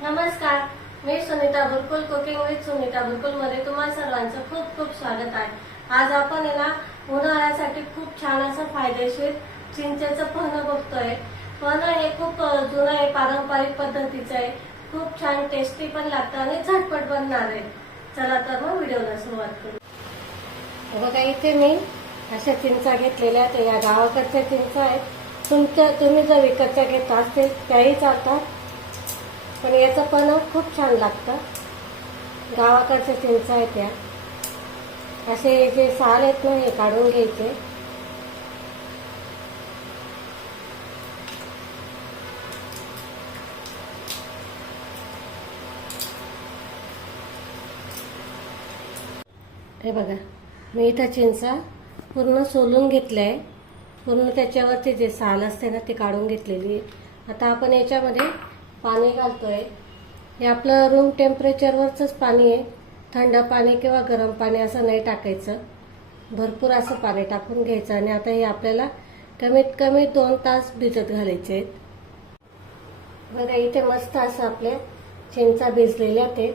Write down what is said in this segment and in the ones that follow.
नमस्कार, मी Sunita बुरकुल cooking with Sunita बुरकुल मध्ये तुम्हा सर्वांचं खूप खूप स्वागत आहे। आज आपण ना उन्हाळ्यासाठी खूप छान असं फायदेशीर चिंचेचं पन्ह बघतोय। पन्ह हे खूप जुनं आहे, पारंपरिक पद्धतीचं आहे, खूप छान टेस्टी पण लागतं आणि झटपट बनणार आहे। चला तर मग व्हिडिओला सुरुवात करू। बघा इथे मी अशा चिंचा घेतलेल्या आहेत, या गावाकडच्या चिंचा आहेत। तुम्ही जर विकतच्या घेत असतील त्याही चालतात, पण याचं पन्ह खूप छान लागतं। गावाकडच्या चिंचा आहेत त्या, असे जे साल आहेत ना हे काढून घ्यायचे। हे बघा, मी इथं चिंचा पूर्ण सोलून घेतलंय, पूर्ण त्याच्यावरचे जे साल असते ना ते काढून घेतलेली। आता आपण याच्यामध्ये पाणी घालतोय। हे आपलं रूम टेम्परेचरवरच पाणी आहे, थंड पाणी किंवा गरम पाणी असं नाही टाकायचं, भरपूर असं पाणी टाकून घ्यायचं। आणि आता हे आपल्याला कमीत कमी 2 तास भिजत घालायचे आहेत। बघा इथे मस्त असं आपल्या चिंचा भिजलेल्या ते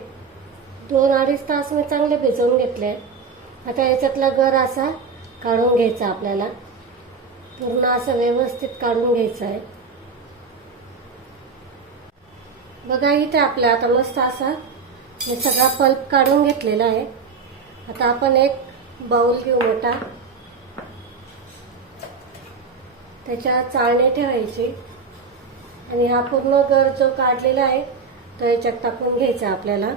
2-2.5 तास मी चांगले भिजवून घेतले। आता याच्यातला गर असा काढून घ्यायचा, आपल्याला पूर्ण असं व्यवस्थित काढून घ्यायचं आहे। बघा इथे आपल्या आता मस्त असा मी सगळा पल्प काढून घेतलेला आहे। आता आपण एक बाउल घेऊ मोठा, त्याच्यात चाळणी ठेवायची आणि हा पूर्ण गर जो काढलेला आहे तो याच्यात टाकून घ्यायचा आपल्याला।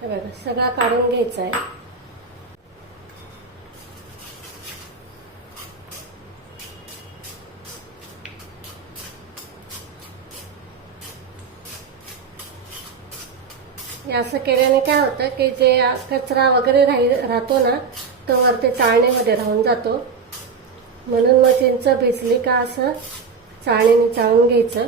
हे बघा सगळा काढून घ्यायचा आहे। असं केल्याने काय होतं की जे कचरा वगैरे राहतो ना तो वरती चाळणीमध्ये राहून जातो, म्हणून मग चिंच भिजली का असं चाळणीने चाळून घ्यायचं।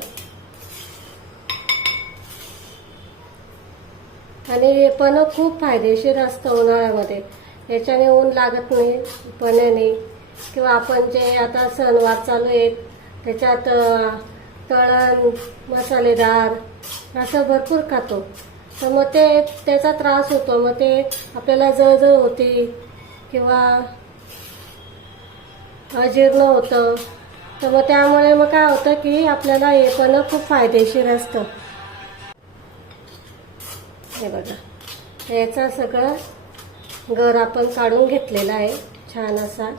आणि पन्ह खूप फायदेशीर असतं उन्हाळ्यामध्ये, याच्याने ऊन लागत नाही पन्ह्याने। किंवा आपण जे आता सणवार चालू आहेत त्याच्यात तळण मसालेदार असं भरपूर खातो, तर मग त्याचा त्रास होतो, मग ते आपल्याला जळजळ होते किंवा अजीर्ण होतं। तर मग त्यामुळे मग काय होतं की आपल्याला हे पन्ह खूप फायदेशीर असतं। हे बघा याचा सगळं गर आपण काढून घेतलेला आहे छान असा।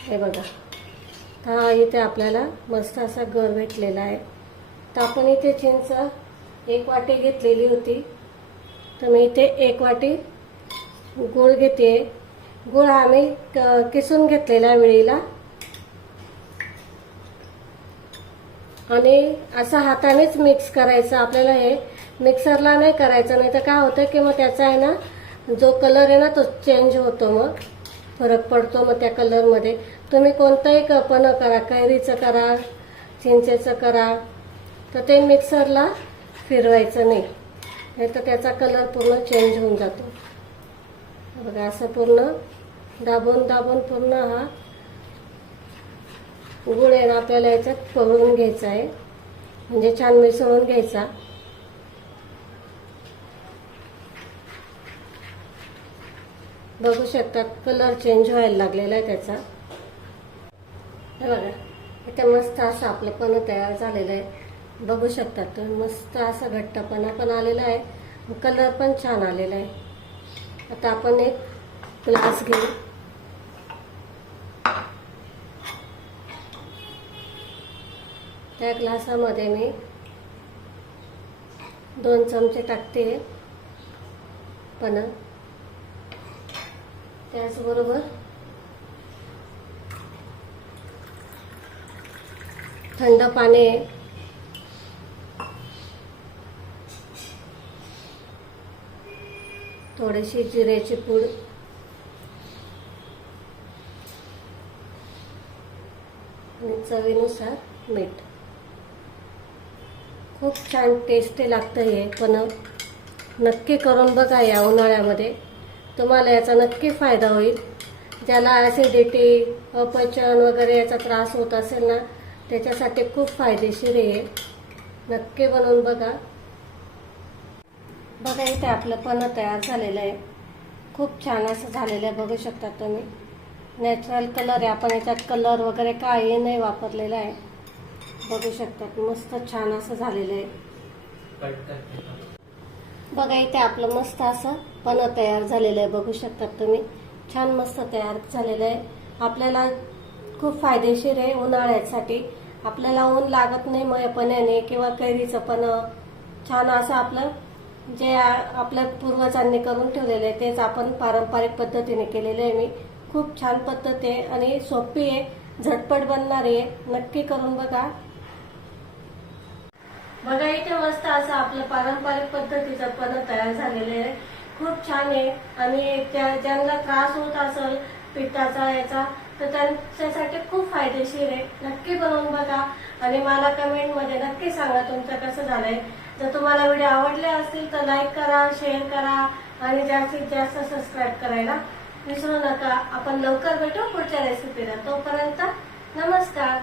हे बघा, हा इथे आपल्याला मस्त असा गर भेटलेला आहे। तर आपण इथे चिंच 1 वाटी घेतलेली होती, तर मी इथे 1 वाटी गूळ घेते। गूळ हा मी किसून घेतलेला वेळीला, आणि असं हातानेच मिक्स करायचं आपल्याला। हे मिक्सरला नाही करायचं, नाही तर काय होतं की मग त्याचा आहे ना जो कलर आहे ना तो चेंज होतो, मग फरक पडतो मग त्या कलरमध्ये। तुम्ही कोणतंही पन्ह करा, कैरीचं करा, चिंचेचं करा, तर ते मिक्सरला फिरवायचं नाही, नाही तर त्याचा कलर पूर्ण चेंज होऊन जातो। बघा असं पूर्ण दाबून दाबून पूर्ण हा गुळ आहे ना आपल्याला याच्यात पळून घ्यायचा आहे, म्हणजे छान मिसळून घ्यायचा। बघू शकतात कलर चेंज व्हायला लागलेला आहे त्याचा। हे बघा इथे मस्त असं आपलं पन्ह तयार झालेलं आहे, बघू शकतात तुम्ही। मस्त असा घट्टपणा पण आलेला आहे, कलर पण छान आलेला आहे। आता आपण एक ग्लास घेऊ, त्या ग्लासामध्ये मी 2 चमचे टाकते पन्ह, त्याचबरोबर थंड पाणी आहे, थोडीशी जिऱ्याची पूड, आणि चवीनुसार मीठ। खूप छान टेस्टी लागतं हे पण नक्की करून बघा या उन्हाळ्यामध्ये, तुम्हाला याचा नक्की फायदा होईल. ज्याला ॲसिडिटी, अपचन वगैरे याचा त्रास होत असेल ना, त्याच्यासाठी खूप फायदेशीर आहे. नक्की बनवून बघा. बघा इथे आपलं पन्ह तयार झालेलं आहे. खूप छान असं झालेलं आहे, बघू शकता तुम्ही. नॅचरल कलर आहे, आपण याच्यात कलर वगैरे काही नाही वापरलेलं आहे. बघू शकतात मस्त छान असं झालेलं आहे. बघा इथे आपलं मस्त असं पन्ह तयार झालेलं आहे, बघू शकतात तुम्ही. छान मस्त तयार झालेलं आहे. आपल्याला खूप फायदेशीर आहे उन्हाळ्यासाठी. आपल्याला ऊन लागत नाही मग पन्ह्याने किंवा कैरीचं पन्ह. छान असं आपलं जे आपल्या पूर्वजांनी करून ठेवलेलं आहे तेच आपण पारंपरिक पद्धतीने केलेलं आहे. मी खूप छान पद्धत आहे आणि सोपी आहे, झटपट बनणारी आहे. नक्की करून बघा. बघा इथे मस्त असं आपलं पारंपरिक पद्धतीचं पन्ह तयार झालेलं आहे. खूप छान आहे आणि ज्यांना त्रास होत असेल पित्ताचा याचा तर त्यांच्यासाठी खूप फायदेशीर आहे. नक्की बनवून बघा आणि मला कमेंटमध्ये नक्की सांगा तुमचं कसं झालंय. जर तुम्हाला व्हिडिओ आवडले असतील तर लाईक करा, शेअर करा आणि जास्तीत जास्त सबस्क्राईब करायला विसरू नका. आपण लवकर भेटू पुढच्या रेसिपीला. तोपर्यंत नमस्कार.